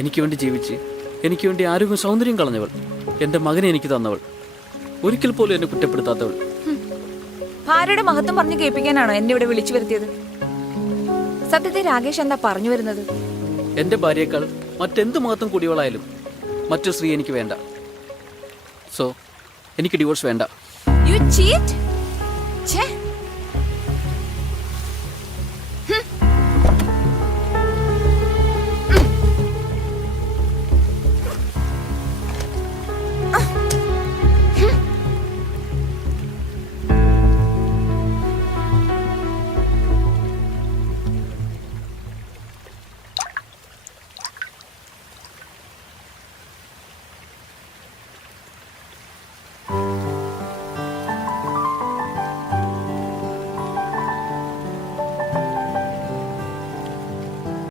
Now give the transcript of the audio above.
എനിക്ക് വേണ്ടി ജീവിച്ച് എനിക്ക് വേണ്ടി ആരോഗ്യം സൗന്ദര്യം കളഞ്ഞവൾ, എൻ്റെ മകനെ എനിക്ക് തന്നവൾ, ഒരിക്കൽ പോലും എന്നെ കുറ്റപ്പെടുത്താത്തവൾ. ഭാര്യയുടെ മഹത്വം പറഞ്ഞു കേൾപ്പിക്കാനാണോ എന്നെ ഇവിടെ വിളിച്ചു വരുത്തിയത്? സത്യത്തെ രാകേഷ് എന്താ പറഞ്ഞു വരുന്നത്? എൻ്റെ ഭാര്യയേക്കാൾ മറ്റെന്ത് മഹത്വം കൂടിയവളായാലും മറ്റൊരു സ്ത്രീ എനിക്ക് വേണ്ട. സോ എനിക്ക് ഡിവോഴ്സ് വേണ്ട. You cheat?